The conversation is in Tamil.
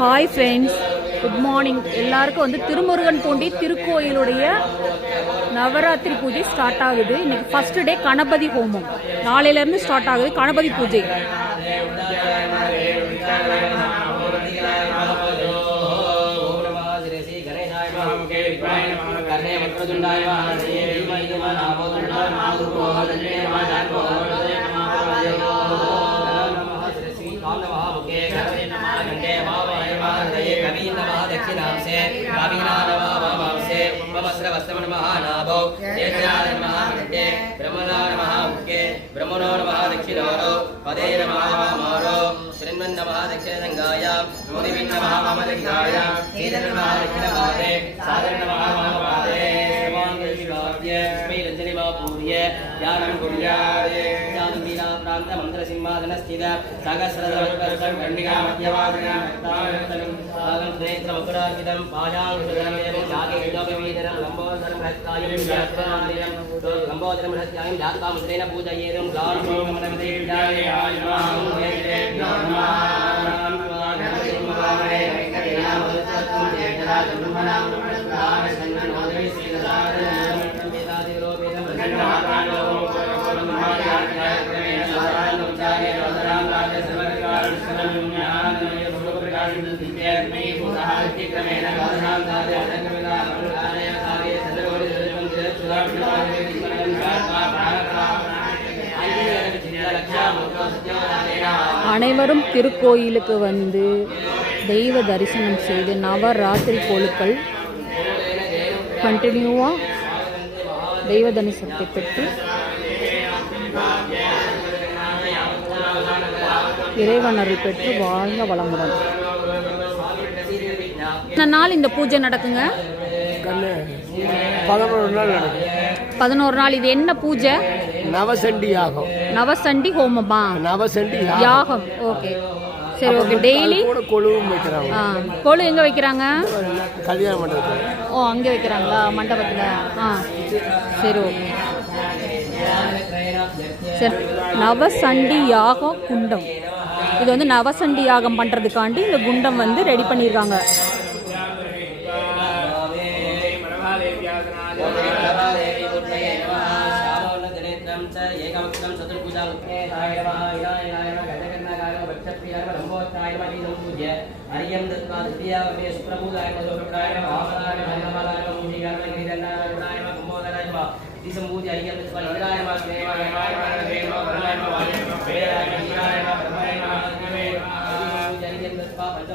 Hi friends, good morning. எல்லாருக்கும் வந்து திருமுருகன் பூண்டி திருக்கோயிலுடைய நவராத்திரி பூஜை ஸ்டார்ட் ஆகுது. இன்னைக்கு ஃபர்ஸ்ட் டே கணபதி ஹோமம். நாளையிலேருந்து ஸ்டார்ட் ஆகுது கணபதி பூஜை. मंत्र सिंहासन स्थित सहस्रदवत्कर्षं कर्णिकामध्यवादनं नेत्रमुकुरार्पितं पाशाङ्कुशधरं जागेदोपवीदनं लम्बोदरं हस्तायं जात्परादिनं लम्बोदरं हस्तायं जात्पामुद्रेण पूजयेदं गाढमनमते विद्यालयाय அனைவரும் திருக்கோயிலுக்கு வந்து தெய்வ தரிசனம் செய்து நவராத்திரி கொழுக்கள் கண்டினியூவாக தெய்வ தரிசனத்தை பெற்று இறைவனருள் பெற்று வாழ்க வளமுடன். எத்தனை நாள் இந்த பூஜை நடக்குங்க? 11 நாள் நடக்கும். 11 நாள். இது என்ன பூஜை? நவசண்டி யாகம். நவசண்டி ஹோமமா? நவசண்டி யாகம். ஓகே, சரி, ஓகே. டெய்லி கொழுவும் வைக்கிறாங்க. கொழு எங்கே வைக்கிறாங்க? கல்யாண மண்டபத்தில். ஓ, அங்கே வைக்கிறாங்களா? மண்டபத்தில். சரி, ஓகே. சரி, நவசண்டி யாகம் குண்டம். இது வந்து நவசண்டி யாகம் பண்ணுறதுக்காண்டி இந்த குண்டம் வந்து ரெடி பண்ணியிருக்காங்க. This is